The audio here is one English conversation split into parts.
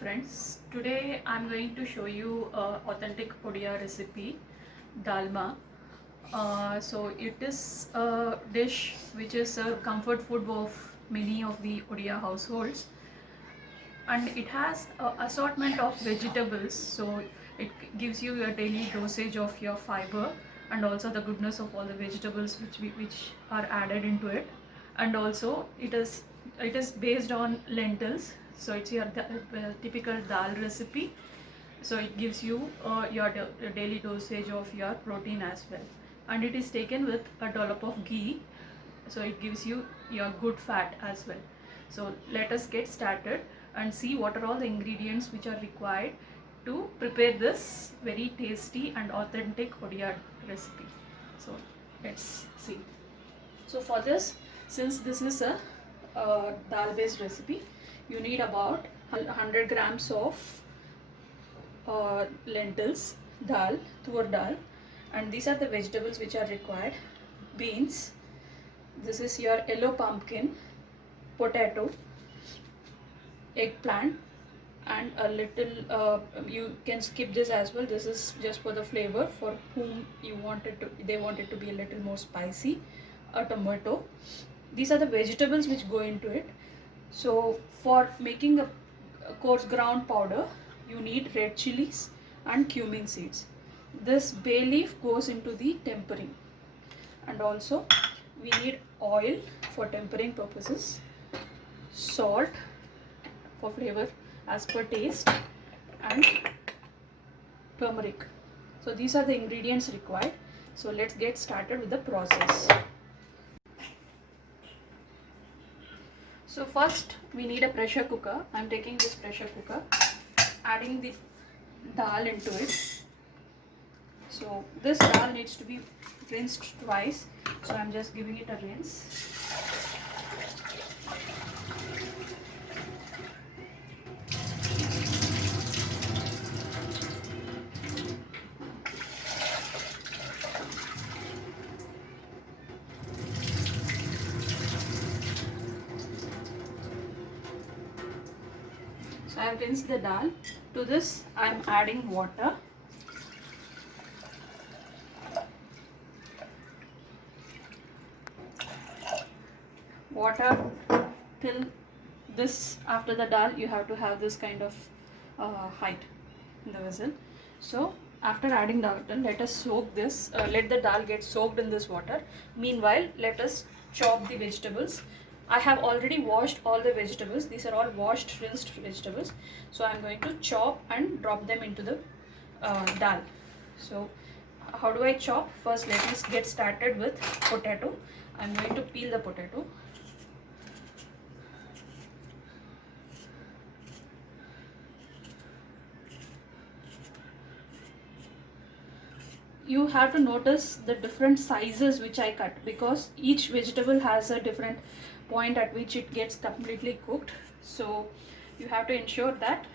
friends, today I'm going to show you authentic Odia recipe, dalma. So it is a dish which is a comfort food of many of the Odia households, and it has a assortment of vegetables, so it gives you a daily dosage of your fiber and also the goodness of all the vegetables which are added into it. And also it is based on lentils, so it's your typical dal recipe, so it gives you your daily dosage of your protein as well. And it is taken with a dollop of ghee, so it gives you your good fat as well. So let us get started and see what are all the ingredients which are required to prepare this very tasty and authentic Odia recipe. So let's see. So for this, since this is a dal based recipe, you need about 100 grams of lentils, dal, tur dal, and these are the vegetables which are required: beans, this is your yellow pumpkin, potato, eggplant, and a little you can skip this as well, this is just for the flavor for whom you they want it to be a little more spicy. A tomato. These are the vegetables which go into it. So for making a coarse ground powder, you need red chilies and cumin seeds. This bay leaf goes into the tempering. And also we need oil for tempering purposes, salt for flavor as per taste, and turmeric. So these are the ingredients required. So let's get started with the process. So first we need a pressure cooker. I'm taking this pressure cooker, adding the dal into it. So this dal needs to be rinsed twice, so I'm just giving it a rinse. So I have rinsed the dal. To this I am adding water. Water till this, after the dal you have to have this kind of height in the vessel. So after adding the water, let us soak this, let the dal get soaked in this water. Meanwhile, let us chop the vegetables. I have already washed all the vegetables. These are all washed, rinsed vegetables. So I am going to chop and drop them into the dal. So how do I chop? First let us get started with potato. I am going to peel the potato. You have to notice the different sizes which I cut, because each vegetable has a different point at which it gets completely cooked. So you have to ensure that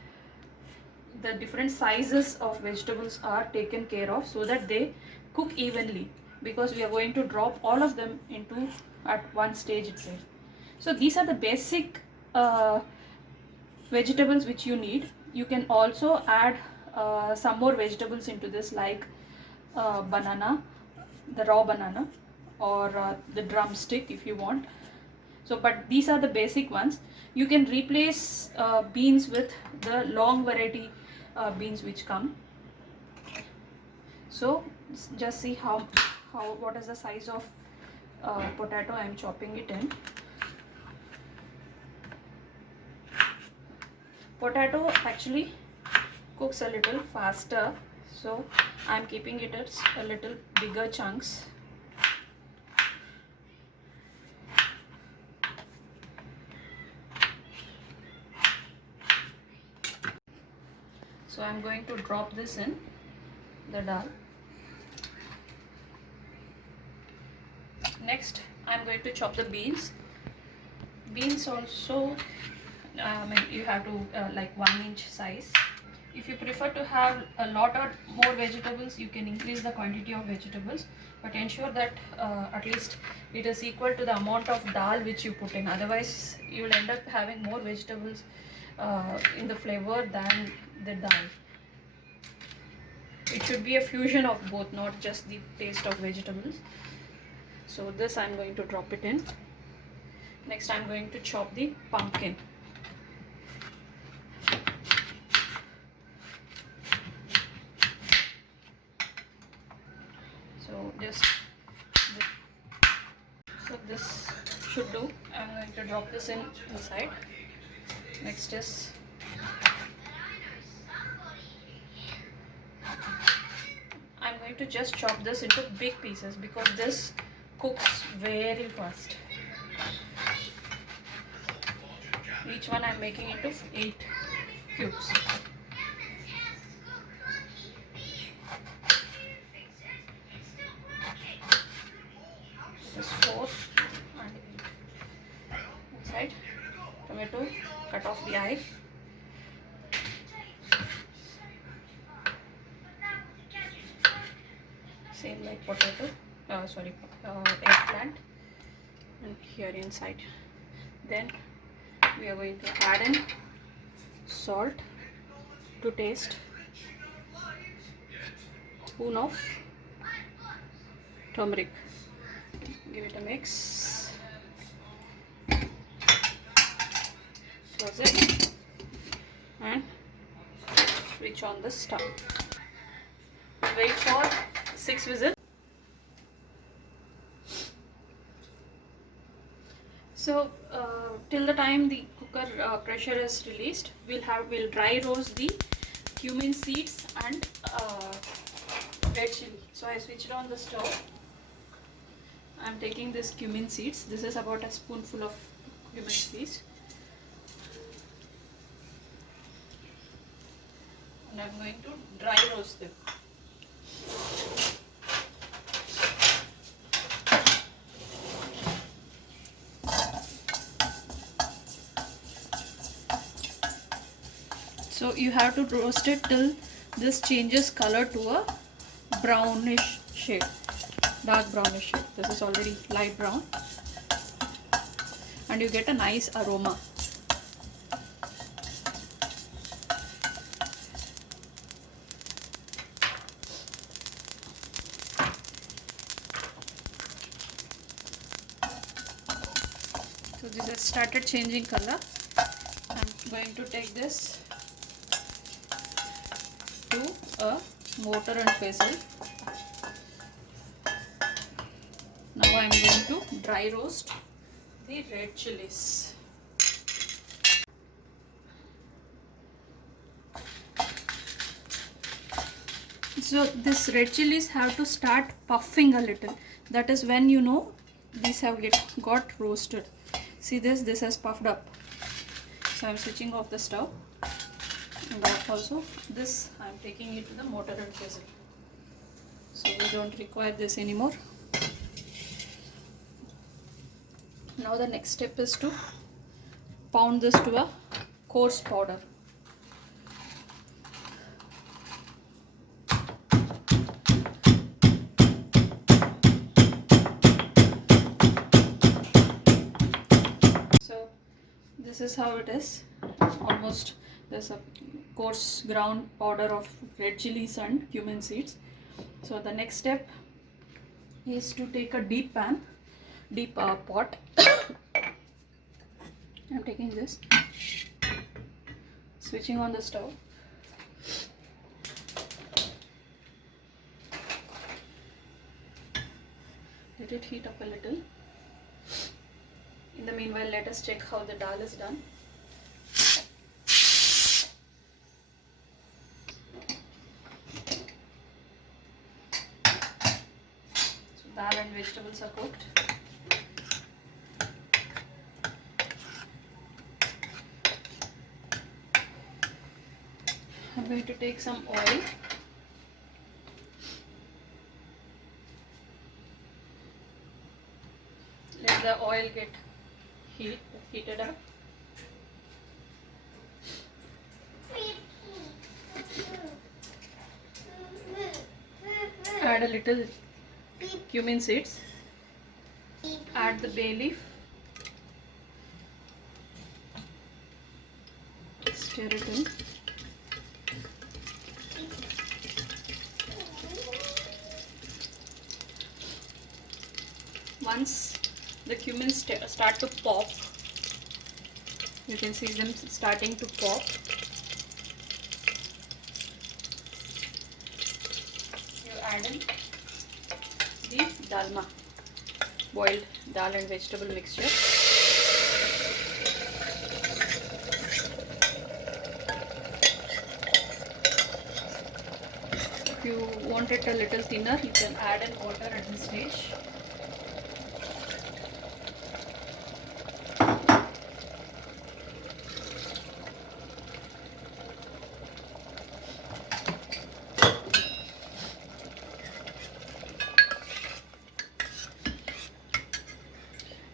the different sizes of vegetables are taken care of so that they cook evenly, because we are going to drop all of them into at one stage itself. So these are the basic vegetables which you need. You can also add some more vegetables into this, like banana, the raw banana, or the drumstick if you want. So but these are the basic ones. You can replace beans with the long variety beans which come. So just see how what is the size of potato I am chopping it in. Potato actually cooks a little faster, so I am keeping it as a little bigger chunks. So I am going to drop this in the dal. Next I am going to chop the beans. Beans also, you have to like 1-inch size. If you prefer to have a lot or more vegetables, you can increase the quantity of vegetables, but ensure that at least it is equal to the amount of dal which you put in. Otherwise you will end up having more vegetables in the flavor than the dal. It should be a fusion of both, not just the taste of vegetables. So this I'm going to drop it in. Next I'm going to chop the pumpkin. So this should do. I'm going to drop this in inside. Next is I'm going to just chop this into big pieces because this cooks very fast. Each one I'm making into 8 cubes. This 4 and 8. Inside tomato, cut off the eye. Same like potato, eggplant, and here inside. Then we are going to add in salt to taste, spoon of turmeric. Give it a mix. Close it and switch on the stove. Wait for 6 whistles. So till the time the cooker pressure is released, we'll dry roast the cumin seeds and red chili. So I switched on the stove. I'm taking this cumin seeds. This is about a spoonful of cumin seeds. And I'm going to dry roast them. So you have to roast it till this changes color to a brownish shade, dark brownish shade. This is already light brown and you get a nice aroma. So this has started changing color. I'm going to take this to a mortar and pestle. Now I am going to dry roast the red chilies. So this red chilies have to start puffing a little. That is when you know these have got roasted. See this has puffed up. So I am switching off the stove. And also this I am taking it to the mortar and pestle. So we don't require this anymore. Now the next step is to pound this to a coarse powder. So this is how it is. Almost there's a coarse ground powder of red chilies and cumin seeds. So the next step is to take a deep pot. I'm taking this, switching on the stove. Let it heat up a little. In the meanwhile, let us check how the dal is done. So dal and vegetables are cooked. I'm going to take some oil. Let the oil get heated up. Add a little cumin seeds. Add the bay leaf. Stir it in. Once the cumin start to pop, you can see them starting to pop. You add in the dalma, boiled dal and vegetable mixture. If you want it a little thinner, you can add in water at this stage.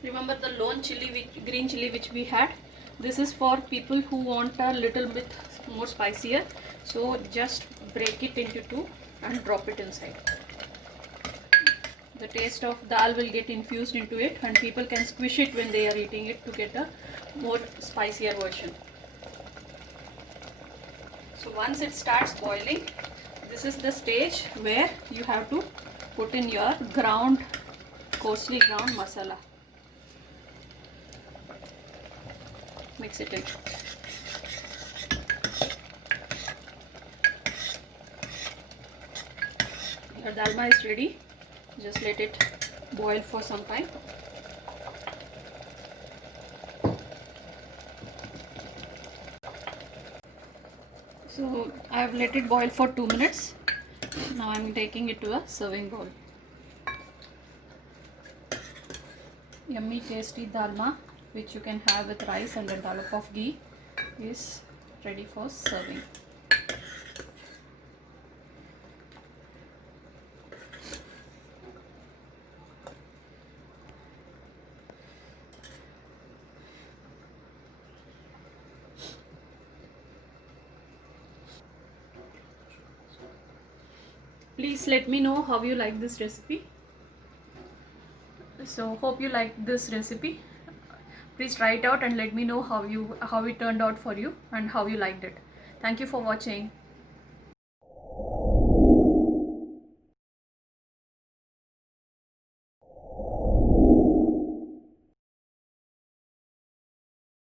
Remember the green chili which we had? This is for people who want a little bit more spicier. So just break it into two and drop it inside. The taste of dal will get infused into it, and people can squish it when they are eating it to get a more spicier version. So once it starts boiling, this is the stage where you have to put in your coarsely ground masala. Mix it in. Your dalma is ready. Just let it boil for some time. So I have let it boil for 2 minutes. Now I am taking it to a serving bowl. Yummy tasty dalma, which you can have with rice and a dollop of ghee, is ready for serving. Please let me know how you like this recipe. So hope you liked this recipe. Please try it out and let me know how it turned out for you and how you liked it. Thank you for watching.